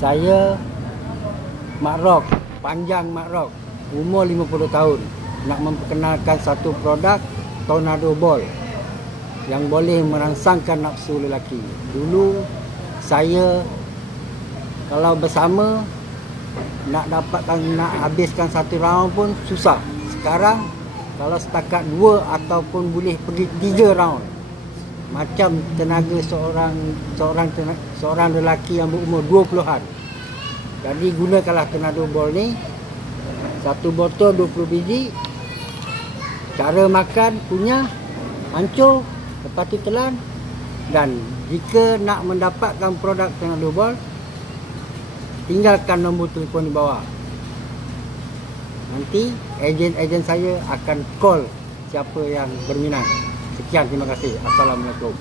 Saya Mak Rock, Panjang Mak Rock, umur 50 tahun, nak memperkenalkan satu produk Tornado Ball yang boleh merangsangkan nafsu lelaki. Dulu saya kalau bersama nak habiskan satu round pun susah. Sekarang kalau setakat 2 ataupun boleh pergi 3 round, macam tenaga seorang lelaki yang berumur 20-an. Jadi gunakanlah Tornado Ball ni. Satu botol 20 biji. Cara makan punya hancur, lepas tu telan. Dan jika nak mendapatkan produk Tornado Ball, tinggalkan nombor telefon di bawah. Nanti ejen-ejen saya akan call siapa yang berminat. Sekian, terima kasih. Assalamualaikum.